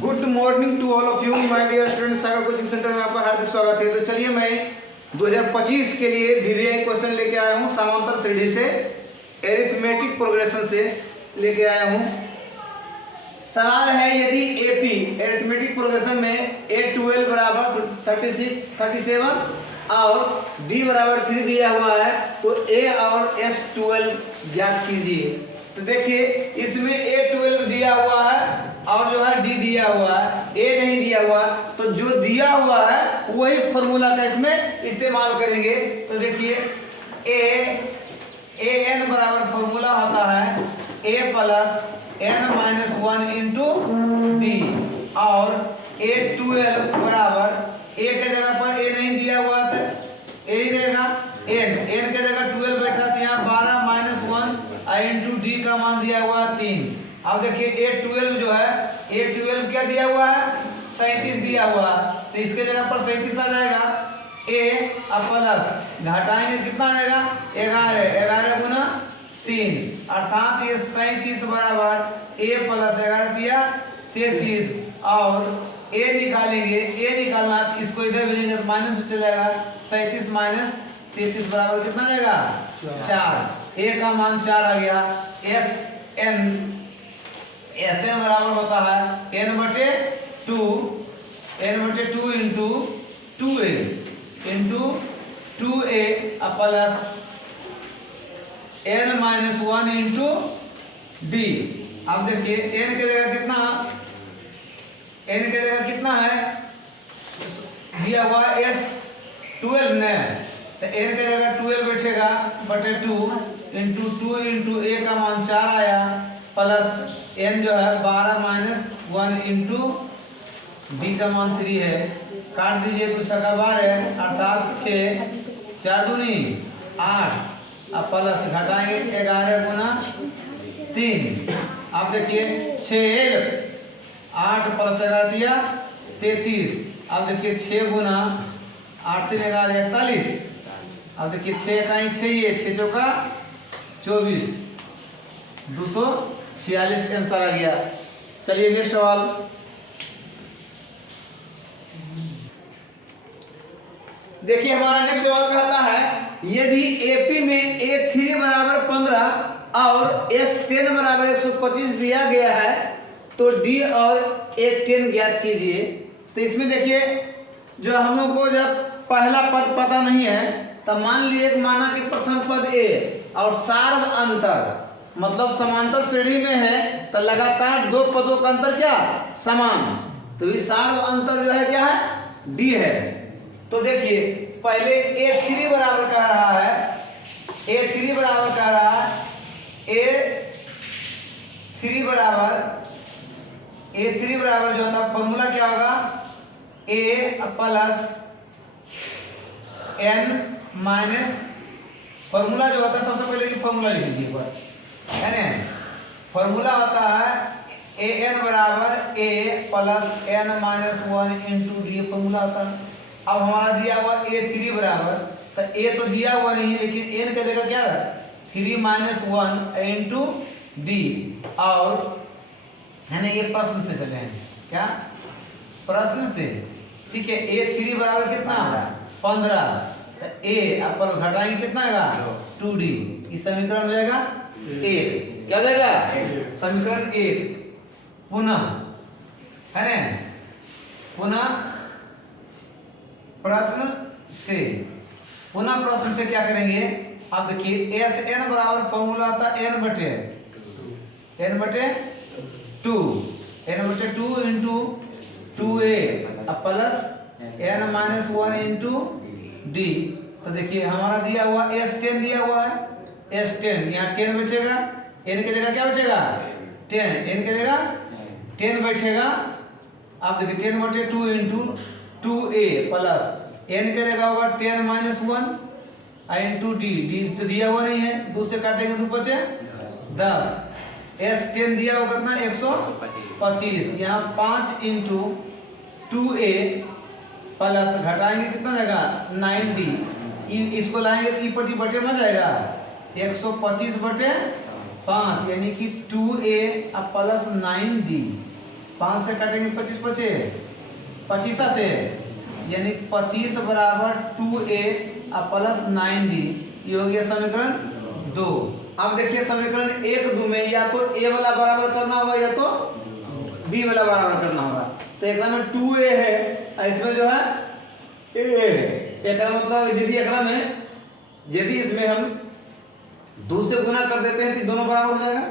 Good morning to all of you my dear students. Sagar coaching centre में आपका हार्दिक स्वागत है। तो चलिए मैं 2025 के लिए वीवीआई क्वेश्चन लेके आया हूँ समांतर श्रेणी से, एरिथमेटिक प्रोग्रेशन से लेके आया हूँ। सवाल है यदि एपी एरिथमेटिक प्रोग्रेशन में A12 बराबर 37 और D बराबर 3 दिया हुआ है तो A और S12 ज्ञात कीजिए। तो देखिए इसमें A12 दिया हुआ है और जो है D दिया हुआ है, A नहीं दिया हुआ, तो जो दिया हुआ है वही फॉर्मूला का इसमें इस्तेमाल करेंगे। तो देखिए AN बराबर फॉर्मूला होता है A plus n-1 into D, और A12 बराबर A के जगह पर A नहीं दिया हुआ तो A ही देगा, n के जगह 12 बैठा तो यहाँ 12 - 1 इंटू डी का मान दिया हुआ 3। अब देखिए A12 जो है, A12 क्या दिया हुआ है 37 दिया हुआ, तो इसके जगह पर 37 आ जाएगा। A प्लस घटाएंगे कितना आएगा 11 गुना 3, अर्थात ये 37 बराबर A प्लस 11 दिया 33, और A निकालेंगे, A निकालना तो इसको इधर भेजेंगे तो माइनस में चला जाएगा, 37 माइनस 33 बराबर कितना जाएगा 4। A का मान 4 आ गया। SN बराबर होता है n/2 into 2A plus n-1 into D. अब देखिए n के जगह कितना है दिया हुआ S12 ने, तो n के जगह 12 बैठेगा बटे 2 इंटू A का मान 4 आया, प्लस n जो है 12 - 1 इंटू डी का मान 3 है। काट दीजिए तो 6 का 12 अर्थात 6 4 दूनी 8, अब प्लस घटाएंगे 11 गुना 3। अब देखिए 6 8 प्लस 11 दिया 33। अब देखिए 6 गुना 8 3 11 41। अब देखिए 6 का ही 6 चौका 24, 246 आंसर आ गया। चलिए नेक्स्ट सवाल। देखिए हमारा नेक्स्ट सवाल कहता है यदि AP में A3 बराबर 15 और S10 बराबर 125 दिया गया है तो D और A10 ज्ञात कीजिए। तो इसमें देखिए जो हम लोग को जब पहला पद पता नहीं है तब मान लिए माना कि प्रथम पद A और सार्व अंतर मतलब समांतर श्रेणी में है तो लगातार दो पदों का अंतर क्या समान, तो ये सार्व अंतर जो है क्या है D है। तो देखिए पहले A3 बराबर कह रहा है A3 बराबर जो होता फॉर्मूला क्या होगा A plus n minus, formula जो होता है सबसे पहले की फॉर्मूला लिख लीजिए पर n फॉर्मूला होता है AN बराबर A plus n-1 into D formula होता है। अब हमारा दिया हुआ A3 बराबर, तो A तो दिया हुआ नहीं है लेकिन n का जगह क्या है 3 - 1 इंटू डी, और है ना ये प्रश्न से चले हैं क्या प्रश्न से, ठीक है। A3 बराबर कितना 15, तो A अपन घटाएंगे कितना आएगा 2D, इस समीकरण हो जाएगा 1, क्या हो जाएगा समीकरण 1। पुनः है ना पुनः प्रश्न से क्या करेंगे। अब देखिए SN बराबर फॉर्मूला आता है n/2 into 2A plus n-1 into D. तो देखिए हमारा दिया हुआ S10 दिया हुआ है, S10 यहाँ 10 बैठेगा, n के जगह क्या बैठेगा 10, n के जगह 10 बैठेगा। अब देखिए 10/2 इंटू 2A प्लस n के जगह होगा 10 - 1 इंटू डी तो दिया हुआ नहीं है, 2 से काटेंगे तो बचे 10। S10 दिया होगा कितना 125, यहाँ 5 इंटू 2A प्लस घटाएंगे कितना जाएगा 90, इसको लाएंगे तो ई पटी बटे में जाएगा 125 बटे 5 यानी कि 2a प्लस 9d। 5 से काटेंगे 25 बचे, 25 से यानी 25 बराबर 2a प्लस 9d। ये हो गया समीकरण 2। अब देखिए समीकरण 1 2 में या तो a वाला बराबर करना होगा या तो b वाला बराबर करना होगा। तो एक में 2a है और इसमें जो है a है। एक मतलब यदि इसमें हम 2 से गुना कर देते हैं तो दोनों बराबर हो जाएगा,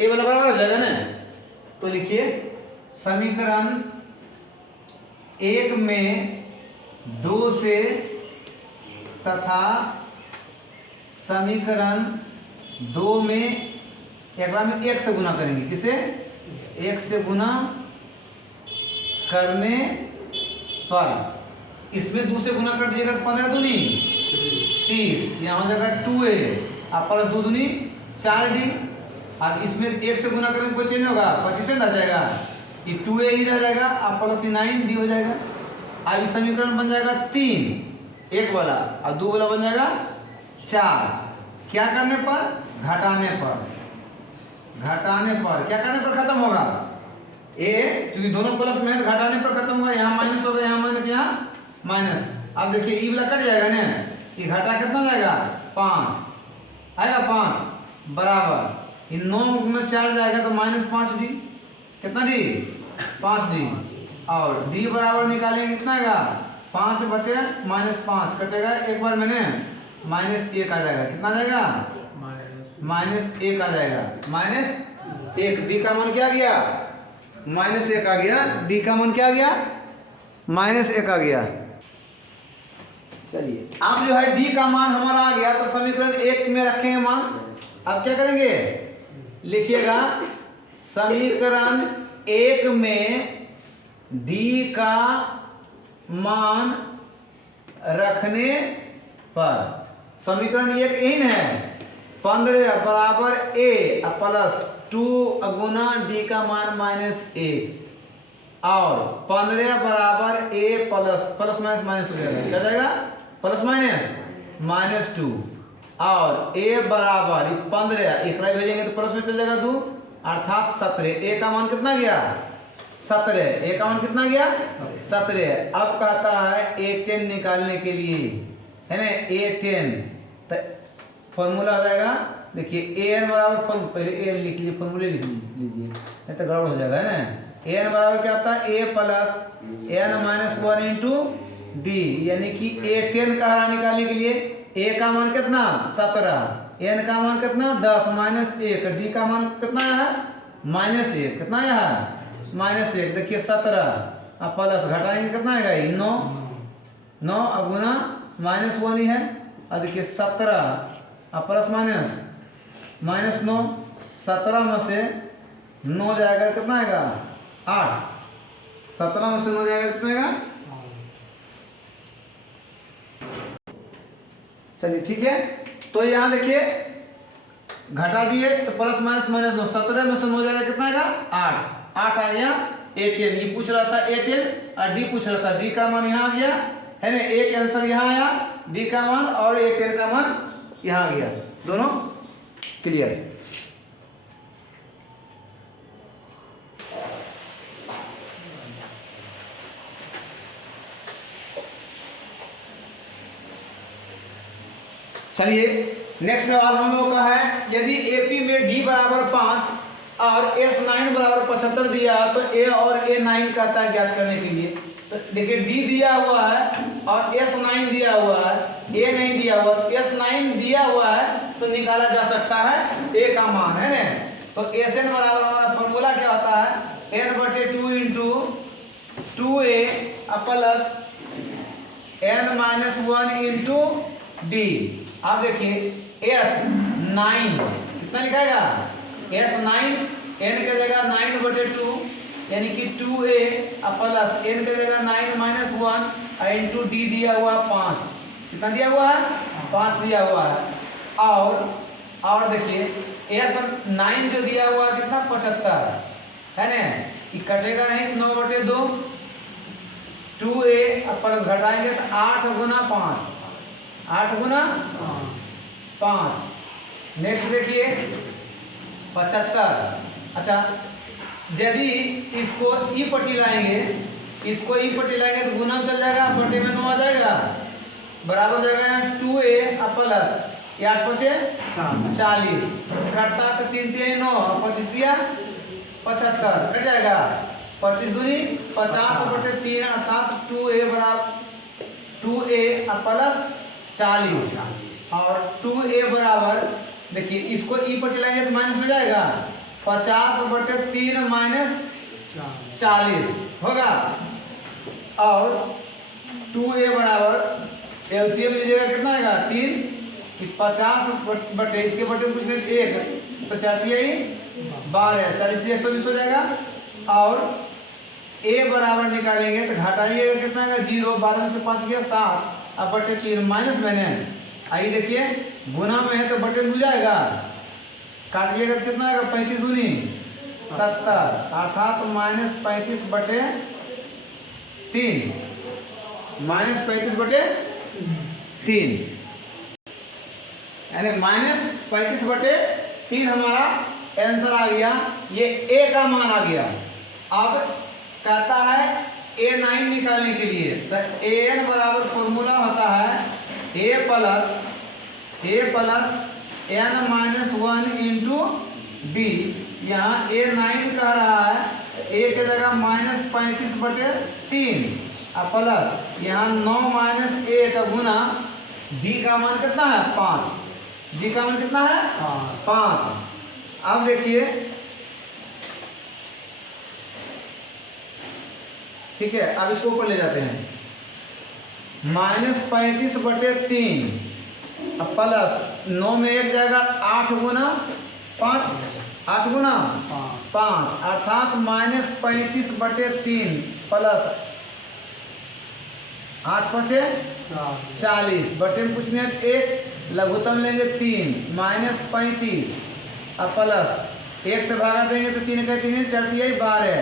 a वाला बराबर हो जाएगा ना। तो लिखिए समीकरण 1 में 2 से तथा समीकरण 2 में एक में 1 से गुना करेंगे। किसे? 1 से गुना करने पर इसमें 2 से गुना कर दीजिएगा तो 15 दूनी 30, यहाँ हो जाएगा 2a प्लस 2 दूनी 4d। अब इसमें 1 से गुना करेंगे कोई चेंज नहीं होगा, 25 से रह जाएगा, ये 2a ही रह जाएगा अब प्लस 9d हो जाएगा। अब इस समीकरण बन जाएगा 3 1 वाला और 2 वाला बन जाएगा 4। क्या करने पर? घटाने पर। घटाने पर क्या करने पर खत्म होगा? a, क्योंकि दोनों प्लस में है तो घटाने पर खत्म होगा। यहाँ माइनस होगा, यहाँ माइनस, यहाँ माइनस। अब देखिए ई वाला कट जाएगा ना, ये घटा कितना जाएगा? 5 आएगा, 5 बराबर इन 9 में 4 जाएगा तो -5d। कितना डी? 5d। और d बराबर निकालेंगे कितना आएगा? 5 बटे -5 कटेगा एक बार मैंने -1 आ जाएगा। कितना आ जाएगा? -1 आ जाएगा। -1 d का मान क्या आ गया? -1 आ गया। d का मान क्या आ गया? -1 आ गया। चलिए अब जो है d का मान हमारा आ गया तो समीकरण 1 में रखेंगे मान। अब क्या करेंगे? लिखिएगा समीकरण 1 में d का मान रखने पर समीकरण 1 यही है 15 बराबर a प्लस 2 गुना d का मान -1 और 15 बराबर a प्लस माइनस हो जाएगा। क्या जाएगा? प्लस -2 और a बराबर 15 एक भेजेंगे तो प्लस में चल जाएगा 2 अर्थात 17। a का मान कितना गया? 17। a का मान कितना गया? 17। अब कहता है a10 निकालने के लिए, है ना, a10 तो फॉर्मूला आ जाएगा। देखिए an बराबर पहले a लिख लीजिए, फॉर्मूले लिख लीजिए नहीं तो गड़बड़ हो जाएगा, है ना। an बराबर क्या होता है? a plus n-1 into D, यानी कि a10 का हरा निकालने के लिए a का मान कितना? 17, n का मान कितना? 10 -1, d का मान कितना है? -1। कितना है? -1। देखिए 17 अब प्लस घटाएंगे कितना आएगा? 9 अब गुना -1 ही है। और देखिए 17 अब प्लस -9, 17 में से 9 जाएगा कितना आएगा? 8। 17 में से 9 जाएगा कितना आएगा? चलिए ठीक है। तो यहाँ देखिए घटा दिए तो प्लस -9, 17 में से 9 जाएगा कितना आएगा? 8 आ गया। a10 ये पूछ रहा था a10 और d पूछ रहा था, d का मान यहाँ आ गया, है ना। a का आंसर यहाँ आया, d का मान और a10 का मान यहाँ आ गया। दोनों क्लियर? चलिए नेक्स्ट सवाल हम लोगों का है, यदि AP में D बराबर 5 और S9 बराबर 75 दिया तो A और A9 कहता है ज्ञात करने के लिए। तो देखिए D दिया हुआ है और S9 दिया हुआ है, A नहीं दिया हुआ। S9 दिया हुआ है तो निकाला जा सकता है A का मान, है ना। तो Sn बराबर हमारा फॉर्मूला क्या होता है? n/2 into 2A plus n-1 into D। आप देखिए S9 कितना लिखाएगा? S9 n का जगह 9/2 यानी कि 2A प्लस n का जगह 9 - 1 इंटू D दिया हुआ 5। कितना दिया हुआ है? 5 दिया हुआ है। और देखिए S9 जो दिया हुआ है कितना? 75, है ना। ये कटेगा नहीं 9/2, 2A प्लस घटाएंगे तो 8 गुना 5, 8 गुना 5। नेक्स्ट देखिए 75। अच्छा, यदि इसको ई पट्टी लाएंगे, इसको ई पट्टी लाएंगे तो गुना चल जाएगा, बटे में 9 आ जाएगा, बराबर हो जाएगा 2a प्लस 8 पचे 40, घटा तो 3 3 9, 25 दिया 75, कट जाएगा 25 दूनी 50 बटे 3 अर्थात 2a बराबर 2a प्लस 40 और 2a बराबर, देखिए इसको ई पर लाएंगे तो माइनस में जाएगा, 50 बटे 3 माइनस 40 होगा, और 2a बराबर एलसीएम लीजिएगा कितना आएगा 3, 50 बटे इसके बटे कुछ नहीं 1 तो 4 ही 12, 40 से 120 हो जाएगा, और a बराबर निकालेंगे तो घटाइएगा कितना आएगा 0, 12 में से 5 गया 7, अब बटे 3 माइनस मैंने आइए देखिए गुना में है तो बटे में हो जाएगा, काटिएगा तो कितना आएगा 35 दूनी 70 अर्थात माइनस 35 बटे 3, माइनस 35 बटे 3, यानी माइनस 35 बटे 3 हमारा आंसर आ गया, ये a का मान आ गया। अब कहता है a9 निकालने के लिए तो an बराबर फॉर्मूला होता है a plus n minus 1 into D. यहाँ a9 कह रहा है a के जगह माइनस 35 बटे 3 और प्लस यहाँ 9 माइनस 1 गुना डी का मान कितना है 5, डी का मान कितना है 5। अब देखिए ठीक है, अब इसको ऊपर ले जाते हैं, माइनस 35 बटे 3 प्लस 9 में 1 जाएगा 8 गुना 5, 8 गुना 5 अर्थात माइनस 35 बटे 3 प्लस 8 पचे 40 बटे में कुछ नहीं 1 लघुत्तम लेंगे 3 माइनस 35 अब प्लस 1 से भागा देंगे तो 3 का 3 4 12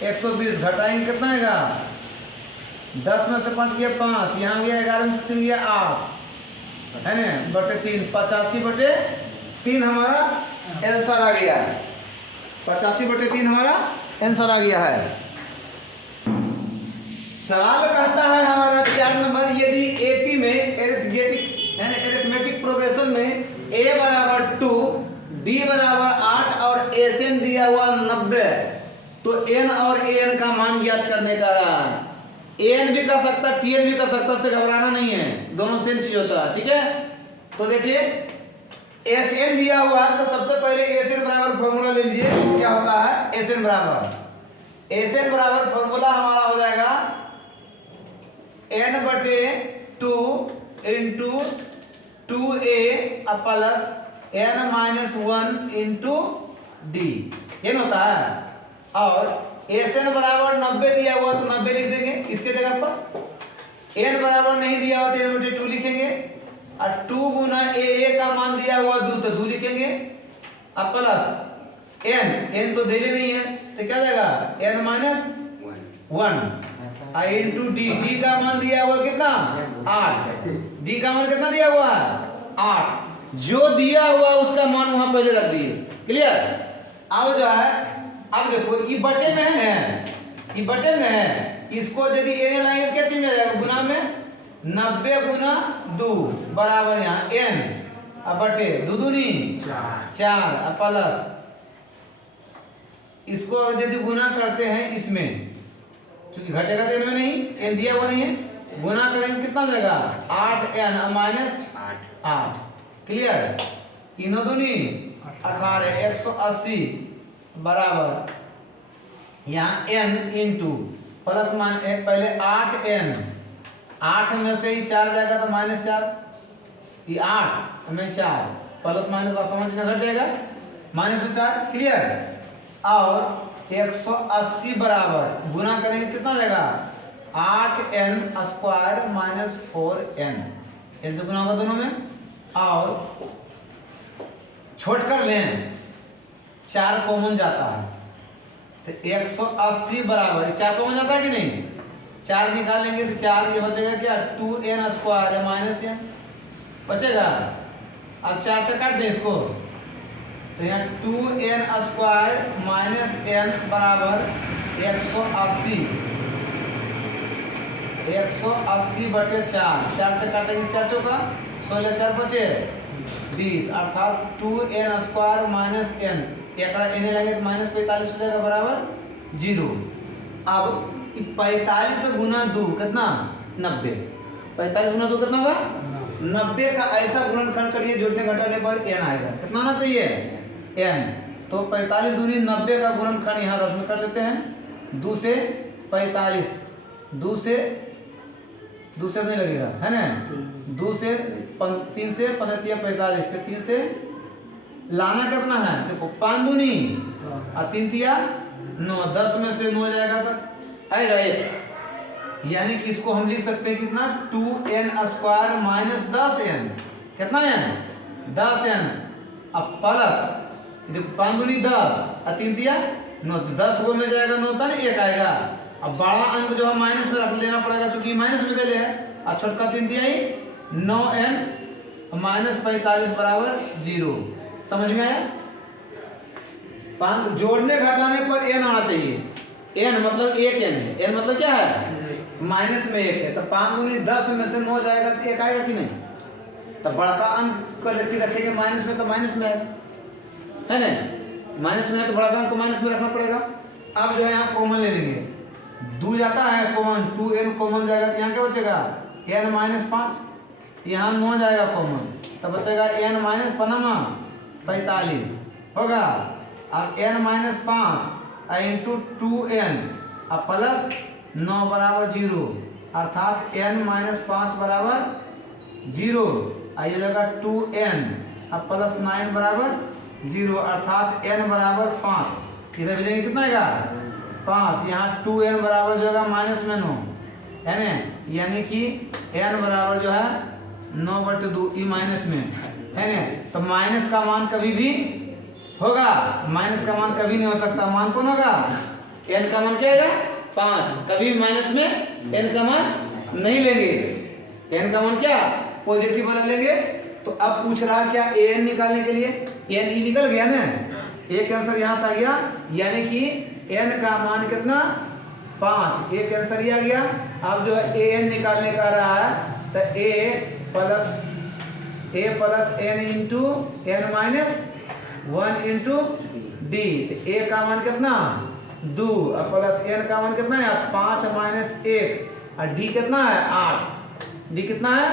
120 घटाएंगे कितना आएगा 10 में से 5 गया 5, यहाँ गया 11 में से 3 गया 8 है ना बटे 3, 85 बटे 3 हमारा आंसर आ गया है, 85 बटे 3 हमारा आंसर आ गया है। सवाल कहता है हमारा 4 नंबर, यदि एपी में अरिथमेटिक प्रोग्रेशन में a बराबर 2, d बराबर 8 और एसएन दिया हुआ 90 तो n और an का मान ज्ञात करने का रहा है। an भी कर सकता है tn भी कर सकता है, उससे घबराना नहीं है, दोनों सेम चीज होता है, ठीक है। तो देखिए एसएन दिया हुआ है तो सबसे पहले एसएन बराबर फॉर्मूला ले लीजिए, क्या होता है एसएन बराबर फॉर्मूला हमारा हो जाएगा n बटे 2 into 2a plus n minus 1 into D, ये होता है। और एन बराबर 90 दिया हुआ तो 90 लिख देंगे इसके जगह पर, n बराबर नहीं दिया हुआ तो n बटे 2 लिखेंगे, और 2 गुना a का मान दिया हुआ 2 तो 2 लिखेंगे, अब प्लस n तो देने नहीं है तो क्या जाएगा n minus 1 into D, D का मान दिया हुआ कितना 8, डी का मान कितना दिया हुआ है 8, जो दिया हुआ उसका मान वहां पहले रख दिए, क्लियर। अब जो है अब देखो ये बटे में है ना, ये बटे में है, इसको यदि एन लाएंगे क्या चीज में जाएगा गुना में 90 गुना 2 बराबर यहाँ n अब बटे 2 दूनी 4 अब प्लस इसको यदि गुना करते हैं इसमें, क्योंकि घटेगा तो इनमें नहीं, n दिया हुआ नहीं है, गुना करेंगे कितना जाएगा 8n माइनस 8, क्लियर। तीनों दूनी 18 180 बराबर यहाँ n इंटू प्लस मान पहले 8n, 8 में से ही 4 जाएगा तो माइनस 4, ये 8 में 4 प्लस माइनस आसानी से घट जाएगा माइनस 4, क्लियर। और 180 बराबर गुना करेंगे कितना जाएगा 8n स्क्वायर माइनस 4n, ऐसे गुना होगा दोनों में, और छोड़ कर लें 4 कॉमन जाता है तो 180 बराबर 4 कॉमन जाता है कि नहीं, 4 निकालेंगे तो 4 ये बचेगा क्या 2n स्क्वायर माइनस n बचेगा। अब 4 से काट दें इसको तो यहाँ 2n² माइनस n बराबर 180। 180/4, 4 से काटेंगे 4 चौका 16, 4 बचे 20, अर्थात 2n² माइनस n एक एने लगे तो माइनस 45 हो जाएगा बराबर 0। अब 45 गुना 2 कितना 90। 45 गुना 2 कितना होगा 90 का ऐसा गुणनखंड करिए जोड़ने घटाने पर n आएगा। कितना होना चाहिए n। तो 45 दूनी 90 का गुणनखंड यहाँ रस्म कर लेते हैं। 2 से 45, 2 से नहीं लगेगा है ना। 2 से 3 से 45, फिर 3 से लाना कितना है देखो 5 दूनी और 3 तिया 9, 10 में से 9 जाएगा तो आएगा 1। यानी कि इसको हम लिख सकते हैं कितना 2n² माइनस 10n। कितना है 10n। अब प्लस देखो 5 दूनी 10 और 3 तिया 9, 10 को में जाएगा 9 तो 1 आएगा। अब बड़ा अंक जो है माइनस में रख लेना पड़ेगा क्योंकि माइनस में दे ले है। और छोटका 3 तिहाई 9n माइनस 45 बराबर 0। समझ में आया। जोड़ने घटाने पर n आना चाहिए। n मतलब 1n है। n मतलब क्या है माइनस में 1 है। तो 5 दूनी 10 में से 9 जाएगा तो 1 आएगा कि नहीं। तो बड़का अंक को रखेंगे माइनस में तो माइनस में आएगा है ना। माइनस में है तो बड़का अंक को माइनस में रखना पड़ेगा। अब जो है यहाँ कॉमन ले लेंगे 2 जाता है कॉमन 2n कॉमन जाएगा तो यहाँ क्या बचेगा n माइनस 5। यहाँ 9 जाएगा कॉमन तो बचेगा n माइनस 45 होगा। अब n माइनस 5 इंटू 2n अब प्लस 9 बराबर 0, अर्थात n माइनस 5 बराबर 0। आइए लगा 2n अब प्लस 9 बराबर 0, अर्थात n बराबर 5। इधर भेजेंगे कितना आएगा 5। यहाँ 2n बराबर जो है माइनस में 9 है ना। यानी कि n बराबर जो है 9/2 ई माइनस में है ना। तो माइनस का मान कभी भी होगा, माइनस का मान कभी नहीं हो सकता। मान कौन होगा n का मान क्या आएगा 5। कभी माइनस में n का मान नहीं लेंगे। n का मान क्या पॉजिटिव वाला लेंगे। तो अब पूछ रहा है क्या an निकालने के लिए n ही निकल गया ना। एक आंसर यहाँ से आ गया यानी कि n का मान कितना 5। एक आंसर ये आ गया। अब जो है an निकालने का रहा है तो a plus n into n minus 1 into D. तो a का मान कितना 2 और प्लस n का मान कितना है 5 माइनस 1 और d कितना है 8। d कितना है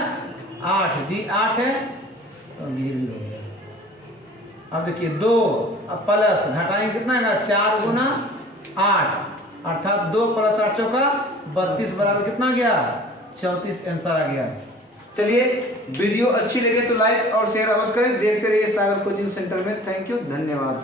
8, d 8 है। अब देखिए 2 अब प्लस घटाएंगे कितना है 4 गुना 8, अर्थात 2 प्लस 8 चौका 32 बराबर कितना गया 34 आंसर आ गया। चलिए वीडियो अच्छी लगे तो लाइक और शेयर अवश्य करें। देखते रहिए सागर कोचिंग सेंटर में। थैंक यू, धन्यवाद।